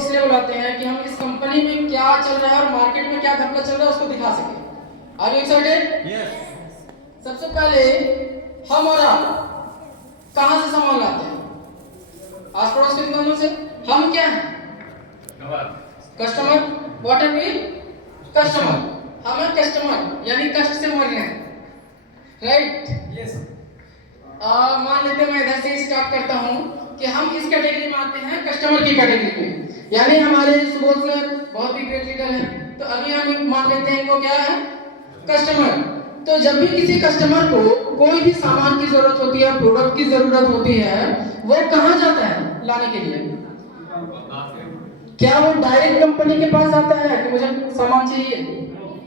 इसलिए बुलाते हैं कि हम इस कंपनी में क्या चल रहा है और मार्केट में क्या घपला चल रहा है उसको दिखा सके। Are you excited? यस। सबसे पहले हम और आप कहां से सामान लाते हैं? आस पड़ोस की दुकानों से। हम क्या हैं? Customer. What are we? Customer. हम हैं कस्टमर, यानी कष्ट से मर रहे हैं, राइट? यस। मान लेते हैं मैं इधर से स्टार्ट करता हूं कि हम इस कैटेगरी में आते हैं, कस्टमर की कैटेगरी में, यानी हमारे सुबोध सर बहुत ही ग्रेट लीडर हैं, तो अभी हम मान लेते हैं इनको क्या है? कस्टमर। तो जब भी किसी कस्टमर को कोई भी सामान की जरूरत होती है, प्रोडक्ट की जरूरत होती है, वो कहां जाता है लाने के लिए? क्या वो डायरेक्ट कंपनी के पास आता है कि मुझे सामान चाहिए?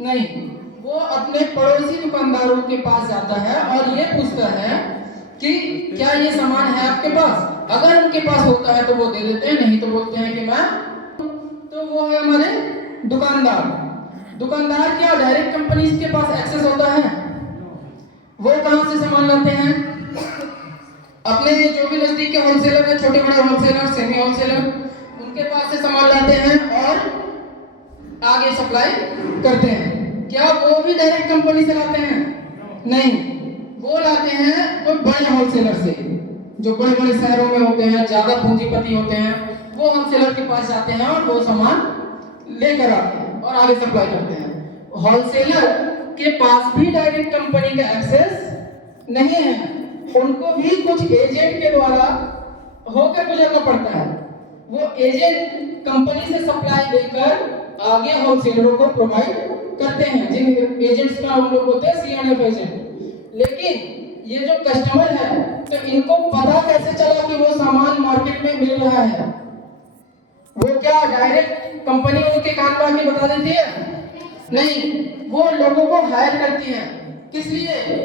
नहीं, वो अपने पड़ोसी दुकानदारों के पास जाता है और ये पूछता है कि क्या ये सामान है आपके पास? अगर उनके पास होता है तो वो दे देते हैं, नहीं तो बोलते हैं कि मैं। तो वो है हमारे दुकानदार। दुकानदार क्या डायरेक्ट कंपनीज के पास एक्सेस होता है? वो कहां से सामान लाते हैं? अपने जो भी नजदीक के होलसेलर है, छोटे बड़े होलसेलर, सेमी होलसेलर, उनके पास से सामान लाते हैं और आगे सप्लाई करते हैं। क्या वो भी डायरेक्ट कंपनी से लाते हैं? नहीं, वो लाते हैं तो बड़े होलसेलर से, जो बड़े बड़े शहरों में होते हैं, ज्यादा पूंजीपति होते हैं, वो होलसेलर के पास जाते हैं और वो सामान लेकर आते हैं और आगे सप्लाई करते हैं। होलसेलर के पास भी डायरेक्ट कंपनी का एक्सेस नहीं है, उनको भी कुछ एजेंट के द्वारा होकर गुजरना पड़ता है। वो एजेंट कंपनी से सप्लाई लेकर आगे होलसेलरों को प्रोवाइड करते हैं, जिन एजेंट्स का हम लोग होते हैं C&F एजेंट। लेकिन ये जो कस्टमर है, तो इनको पता कैसे चला कि वो सामान मार्केट में मिल रहा है? वो क्या डायरेक्ट कंपनी उनके कान में आके बता देती है? नहीं, वो लोगों को हायर करती है। किस लिए?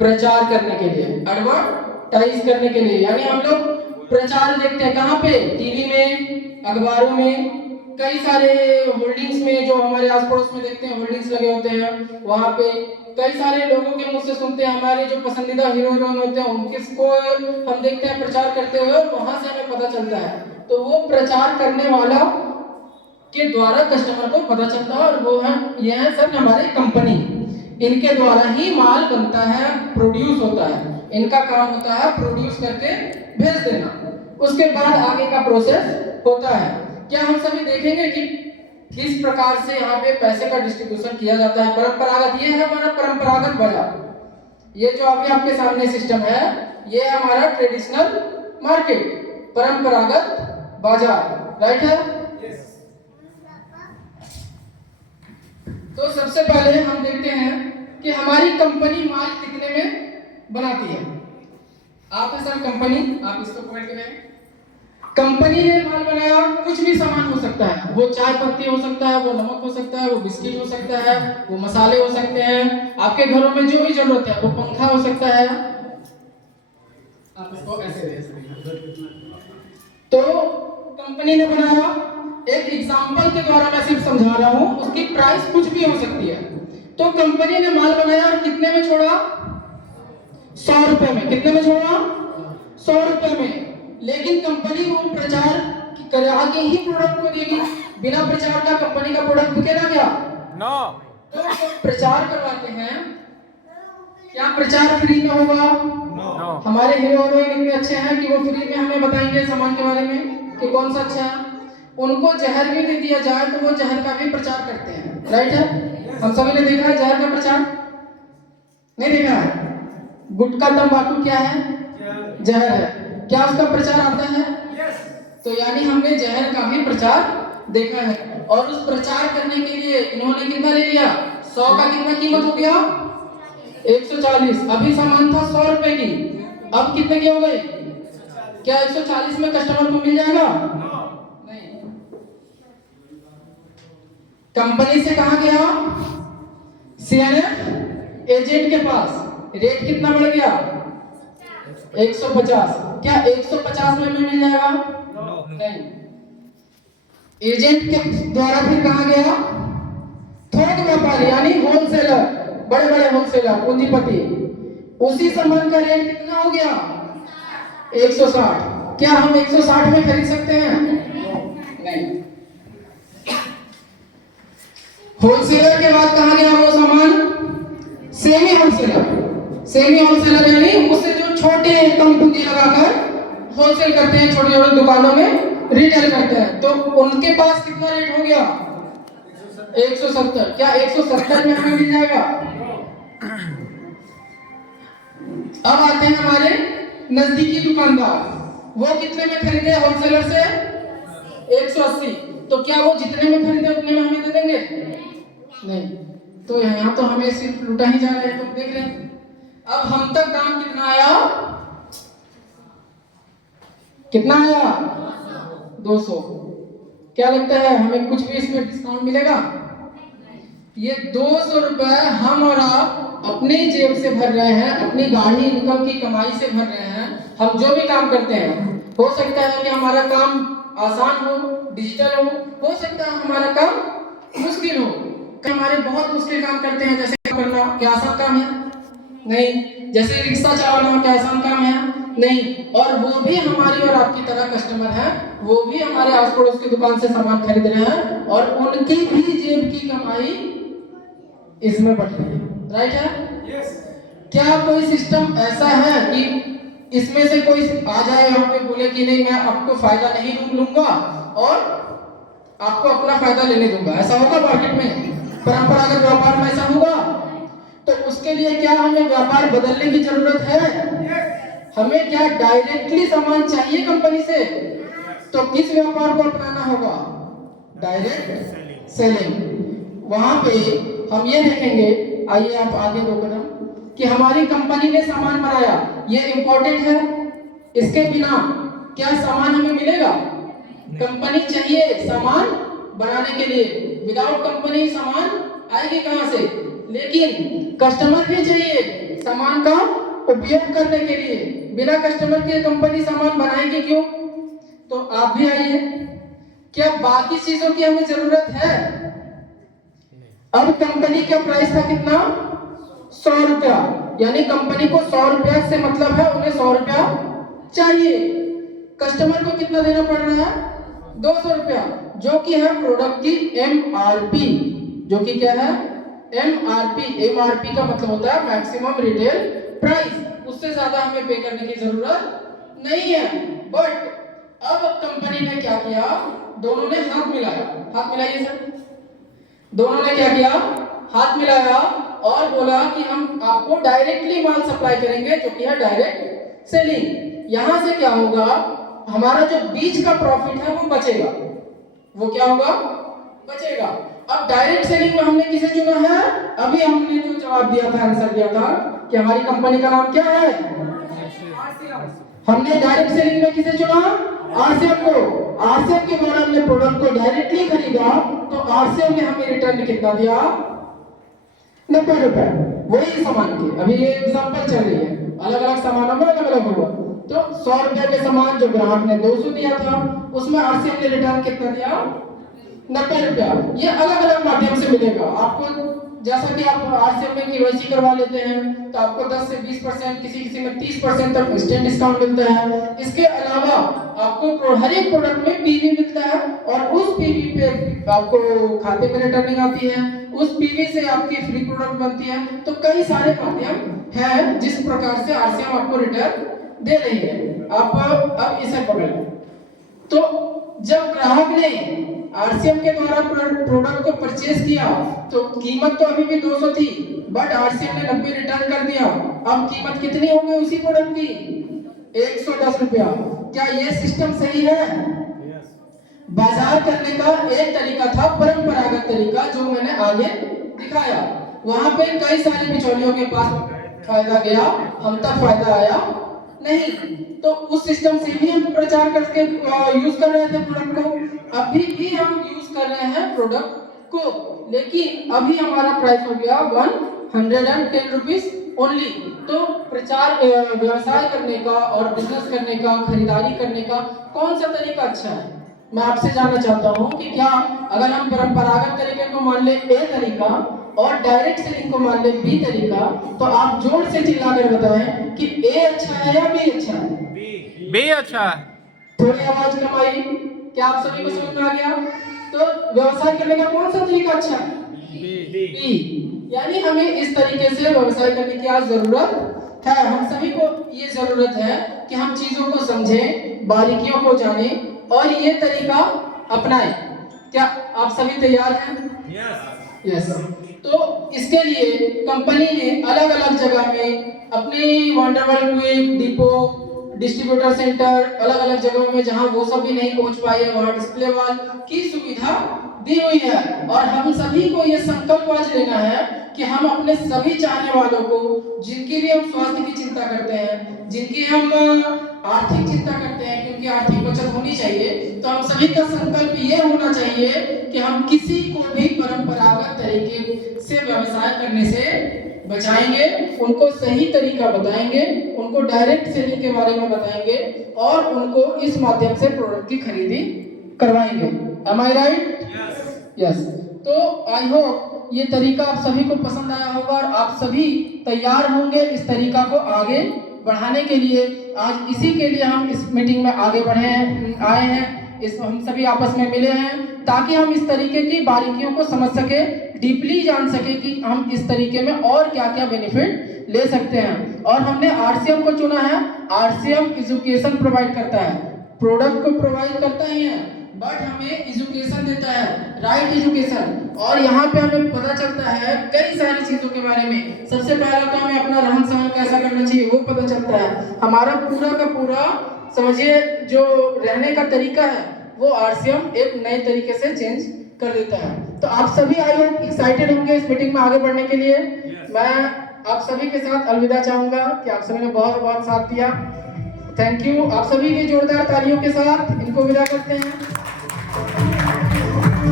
प्रचार करने के लिए, एडवर्टाइज करने के लिए। यानी हम लोग प्रचार देखते हैं कहां पे? टीवी में, अखबारों में, कई सारे होल्डिंग्स में, जो हमारे आस पड़ोस में देखते हैं होल्डिंग्स लगे होते हैं, वहां पे कई सारे लोगों के मुंह से सुनते हैं, हमारे जो पसंदीदा हीरो हीरोइन होते हैं उनको हम देखते हैं प्रचार करते हुए, और वहां से हमें पता चलता है। तो वो प्रचार करने वाला के द्वारा कस्टमर को पता चलता है, और वो है ये है सब हमारे कंपनी, इनके द्वारा ही माल बनता है, प्रोड्यूस होता है। इनका काम होता है प्रोड्यूस करके भेज देना, उसके बाद आगे का प्रोसेस होता है। क्या हम सभी देखेंगे कि किस प्रकार से यहाँ पे पैसे का डिस्ट्रीब्यूशन किया जाता है? परंपरागत, ये है हमारा परंपरागत बाजार। ये जो अभी आपके सामने सिस्टम है, ये है हमारा ट्रेडिशनल मार्केट, परंपरागत बाजार, राइट है? तो सबसे पहले हम देखते हैं कि हमारी कंपनी माल कितने में बनाती है। आप है सर कंपनी, आप इसको पकड़ के रखें। कंपनी ने माल बनाया, कुछ भी सामान हो सकता है, वो चाय पत्ती हो सकता है, वो नमक हो सकता है, वो बिस्किट हो सकता है, वो मसाले हो सकते हैं, आपके घरों में जो भी जरूरत है, वो पंखा हो सकता है। आप इसको ऐसे दे सकते हैं। तो कंपनी ने बनाया, एक एग्जांपल के द्वारा मैं सिर्फ समझा रहा हूं, उसकी प्राइस कुछ भी हो सकती है। तो कंपनी ने माल बनाया और कितने में छोड़ा? 100 रुपए में। कितने में छोड़ा? 100 रुपए में। लेकिन कंपनी वो प्रचार करा के ही प्रोडक्ट को देगी, बिना प्रचार का कंपनी का प्रोडक्ट बिकेगा क्या? नो। तो प्रचार करवाते हैं, क्या प्रचार फ्री में होगा? नो। हमारे हीरो हीरोइन इतने अच्छे हैं कि वो फ्री में हमें बताएंगे सामान के बारे में कि कौन सा अच्छा है। उनको जहर भी दे दिया जाए तो वो जहर का भी प्रचार करते हैं, राइट है? हम सभी ने देखा है जहर का प्रचार? नहीं देखा है? गुटखा तंबाकू क्या है? जहर है। क्या उसका प्रचार आता है? तो यानी हमने जहर का भी प्रचार देखा है, और उस प्रचार करने के लिए इन्होंने कितना ले लिया? 100 का कितना कीमत हो गया? 140। अभी सामान था 100 रुपए की, अब कितने की हो गई? क्या 140 में कस्टमर को मिल जाएगा? नहीं। कंपनी से कहां गया? C&F एजेंट के पास। रेट कितना बढ़ गया? 150। क्या 150 में मिल जाएगा? नहीं। एजेंट के द्वारा फिर कहां गया? थोक व्यापारी यानी होलसेलर, बड़े बड़े होलसेलर, पूंजीपति। उसी सामान का रेट कितना हो गया? 160। क्या हम 160 में खरीद सकते हैं? होलसेलर के बाद कहाँ गया वो सामान? Semi wholesaler. सेमी होलसेलर यानी उससे जो छोटे कम पूंजी लगाकर होलसेल करते हैं, छोटी छोटी दुकानों में रिटेल करते हैं, तो उनके पास कितना रेट हो गया? 170। क्या 170 में हमें मिल जाएगा? अब आते हैं हमारे नजदीकी दुकानदार, वो कितने में खरीदे होलसेलर से? 180। तो क्या वो जितने में खरीदे उतने में हमें दे देंगे? नहीं। तो यहाँ तो हमें सिर्फ लूटा ही जा रहा है, तो देख रहे हैं। अब हम तक दाम कितना आया? कितना आया? 200। क्या लगता है हमें कुछ भी इसमें डिस्काउंट मिलेगा? ये 200 रुपए हम और आप अपनी जेब से भर रहे हैं, अपनी गाड़ी इनकम की कमाई से भर रहे हैं। हम जो भी काम करते हैं, हो सकता है कि हमारा काम आसान हो, डिजिटल हो सकता है हमारा काम मुश्किल हो। हमारे बहुत मुश्किल काम करते हैं, जैसे करना क्या आसान काम है? नहीं। जैसे रिक्शा चलाना क्या आसान काम है? नहीं। और वो भी हमारी और आपकी तरह कस्टमर है, वो भी हमारे आस पड़ोस की दुकान से सामान खरीद रहे हैं और उनकी भी जेब की कमाई इसमें बढ़ रही है। राइट है? यस। क्या कोई सिस्टम ऐसा है कि इसमें से कोई आ जाए यहाँ पे बोले कि नहीं मैं आपको फायदा नहीं लूंगा और आपको अपना फायदा लेने दूंगा? ऐसा होगा मार्केट में? परंपरागत व्यापार में ऐसा होगा? तो उसके लिए क्या हमें व्यापार बदलने की जरूरत है? हमें क्या डायरेक्टली सामान चाहिए कंपनी से? तो किस व्यापार को अपनाना होगा? Direct selling. वहां पे हम ये देखेंगे, आइए आप आगे दो कदम, कि हमारी कंपनी ने सामान बनाया, ये इंपॉर्टेंट है। इसके बिना क्या सामान हमें मिलेगा? कंपनी चाहिए सामान बनाने के लिए, विदाउट कंपनी सामान आएगी कहां से? लेकिन कस्टमर भी चाहिए सामान का उपयोग करने के लिए। बिना कस्टमर के कंपनी सामान बनाएगी क्यों? तो आप भी आइए। क्या बाकी चीजों की हमें जरूरत है? अब कंपनी का प्राइस था कितना? 100 रुपया। यानी कंपनी को 100 रुपया से मतलब है, उन्हें 100 रुपया चाहिए। कस्टमर को कितना देना पड़ रहा है? 200 रुपया, जो कि है प्रोडक्ट की MRP। जो कि क्या है? MRP। MRP का मतलब होता है मैक्सिमम रिटेल प्राइस। उससे ज्यादा हमें पे करने की जरूरत नहीं है। बट अब कंपनी ने क्या किया? दोनों ने हाथ मिलाया। हाथ मिलाइए सर। दोनों ने क्या किया? हाथ मिलाया और बोला कि हम आपको डायरेक्टली माल सप्लाई करेंगे, जो कि है डायरेक्ट सेलिंग। यहां से क्या होगा? हमारा जो बीच का प्रॉफिट है वो बचेगा। वो क्या होगा? बचेगा। अब डायरेक्ट सेलिंग में हमने किसे चुना है? अभी हमने जो जवाब दिया था, आंसर दिया था कि हमारी कंपनी का नाम क्या है? हमने डायरेक्ट सेलिंग में किसे चुना? आरसीएम को। आरसीएम के द्वारा हमने प्रोडक्ट को डायरेक्टली खरीदा, तो आरसीएम ने हमें रिटर्न कितना दिया? 90 रुपए। वही सामान की अभी ये एग्जांपल चल रही है, अलग अलग सामानों में अलग अलग होगा। तो 100 रुपए के सामान जो ग्राहक ने 200 दिया था, उसमें आरसीएम ने रिटर्न कितना दिया? 90 रुपया। ये अलग अलग माध्यम से मिलेगा आपको। जैसा कि आप आरसीएम में केवाईसी करवा लेते हैं तो आपको 10 से 20%, किसी में 30% तक इंस्टेंट डिस्काउंट मिलता है। इसके अलावा आपको हर एक प्रोडक्ट में पीवी मिलता है और उस पीवी पे आपको खाते में रिटर्निंग आती है। उस पीवी से आपकी फ्री प्रोडक्ट बनती है। तो कई सारे माध्यम हैं जिस प्रकार से आरसीएम आपको रिटर्न दे रही है। आप अब इसे पकड़ लें। तो जब ग्राहक ने आरसीएम के द्वारा प्रोडक्ट को परचेज किया तो कीमत तो अभी भी 200 थी, बट आरसीएम ने 90 रिटर्न कर दिया। अब कीमत कितनी हो गई उसी प्रोडक्ट की? 110 रुपया। क्या ये सिस्टम सही है? बाजार करने का एक तरीका था, परंपरागत तरीका, जो मैंने आगे दिखाया। वहां पे कई सारे बिचौलियों के पास फायदा गया, हम तक फायदा आया नहीं। तो उस सिस्टम से भी हम प्रचार करके यूज कर रहे थे प्रोडक्ट को। अभी भी हम यूज कर रहे हैं प्रोडक्ट को, लेकिन अभी हमारा प्राइस हो गया 110 रुपीस ओनली। तो प्रचार, व्यवसाय करने का और बिजनेस करने का, खरीदारी करने का कौन सा तरीका अच्छा है? मैं आपसे जानना चाहता हूं कि क्या अगर हम परंपरागत तरीके को मान ले ए तरीका और डायरेक्ट सेलिंग को मान ले बी तरीका, तो आप जोर से चिल्लाकर बताएं कि ए अच्छा है या बी अच्छा है? बी अच्छा है। थोड़ी आवाज कम आई। क्या आप सभी को समझ में आ गया? तो व्यवसाय करने का कौन सा तरीका अच्छा है? बी। यानी हमें इस तरीके से व्यवसाय करने की आज जरूरत है। हम सभी को ये जरूरत है कि हम चीजों को समझें, बारीकियों को जानें और ये तरीका अपनाएं। क्या आप सभी तैयार हैं? यस। तो इसके लिए कंपनी ने अलग अलग जगह में अपनी वंडरवल क्विक डिपो, डिस्ट्रीब्यूटर सेंटर, अलग अलग जगहों में जहां वो सब भी नहीं पहुंच पाए वहां डिस्प्ले वॉल की सुविधा दी हुई है। और हम सभी को ये संकल्प आज लेना है कि हम अपने सभी चाहने वालों को, जिनकी भी हम स्वास्थ्य की चिंता करते हैं, जिनकी हम आर्थिक चिंता करते हैं, क्योंकि आर्थिक बचत होनी चाहिए, तो हम सभी का संकल्प ये होना चाहिए कि हम किसी को भी परंपरागत तरीके से व्यवसाय करने से बचाएंगे, उनको सही तरीका बताएंगे, उनको डायरेक्ट सेलिंग के बारे में बताएंगे और उनको इस माध्यम से प्रोडक्ट की खरीदी करवाएंगे। Am I right? यस। तो आई होप ये तरीका आप सभी को पसंद आया होगा और आप सभी तैयार होंगे इस तरीका को आगे बढ़ाने के लिए। आज इसी के लिए हम इस मीटिंग में आगे आए हैं, हम सभी आपस में मिले हैं ताकि हम इस तरीके की बारीकियों को समझ सके, डीपली जान सके कि हम इस तरीके में और क्या क्या बेनिफिट ले सकते हैं। और हमने आरसीएम को चुना है। आरसीएम एजुकेशन प्रोवाइड करता है, प्रोडक्ट को प्रोवाइड करता ही है, बट हमें एजुकेशन देता है, राइट एजुकेशन। और यहाँ पे हमें पता चलता है कई सारी चीजों के बारे में। सबसे पहला तो हमें अपना रहन सहन कैसा करना चाहिए वो पता चलता है। हमारा पूरा का पूरा समझिए जो रहने का तरीका है वो आरसीएम एक नए तरीके से चेंज कर देता है। तो आप सभी आई होप एक्साइटेड होंगे इस मीटिंग में आगे बढ़ने के लिए। मैं आप सभी के साथ अलविदा चाहूंगा कि आप सभी ने बहुत बहुत साथ दिया। Thank you. आप सभी की जोरदार तालियों के साथ इनको विदा करते हैं।